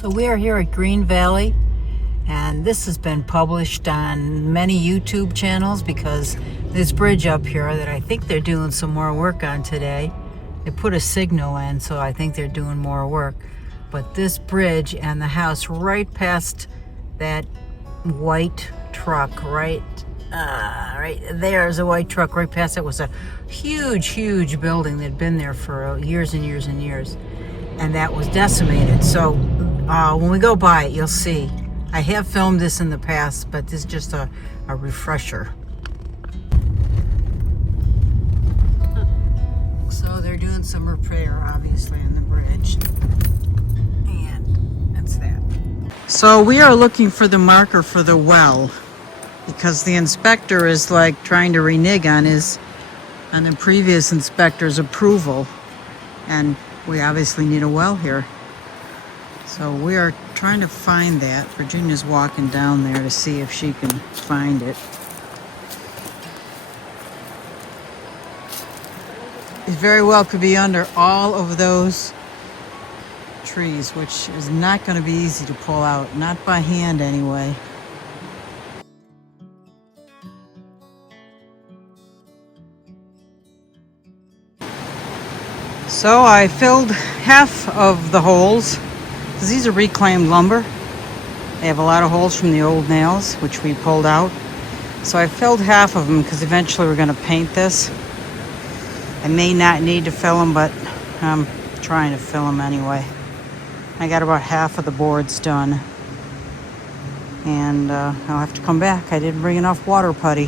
So we are here at Green Valley, and this has been published on many YouTube channels because this bridge up here that I think they're doing some more work on today. They put a signal in, so I think they're doing more work. But this bridge and the house right past that white truck, right there's a white truck right past it, was a huge building that had been there for years and years and years, and that was decimated. So when we go by it, you'll see. I have filmed this in the past, but this is just a refresher. So they're doing some repair, obviously, on the bridge. And that's that. So we are looking for the marker for the well, because the inspector is like trying to renege on the previous inspector's approval. And we obviously need a well here. So we are trying to find that. Virginia's walking down there to see if she can find it. It very well could be under all of those trees, which is not going to be easy to pull out, not by hand anyway. So I filled half of the holes, because these are reclaimed lumber. They have a lot of holes from the old nails, which we pulled out. So I filled half of them because eventually we're going to paint this. I may not need to fill them, but I'm trying to fill them anyway. I got about half of the boards done. And I'll have to come back. I didn't bring enough water putty.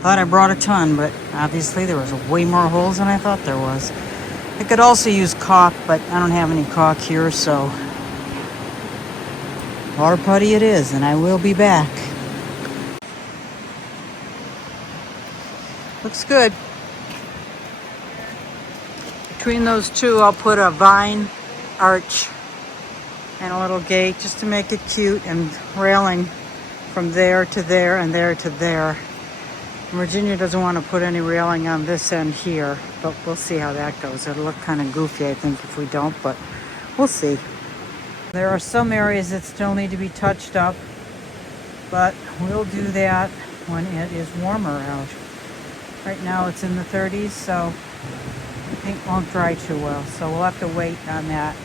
Thought I brought a ton, but obviously there was way more holes than I thought there was. I could also use caulk, but I don't have any caulk here, so water putty it is, and I will be back. Looks good. Between those two, I'll put a vine arch and a little gate just to make it cute, and railing from there to there and there to there. Virginia doesn't want to put any railing on this end here, but we'll see how that goes. It'll look kind of goofy, I think, if we don't, but we'll see. There are some areas that still need to be touched up, but we'll do that when it is warmer out. Right now it's in the 30s, so the paint won't dry too well, so we'll have to wait on that.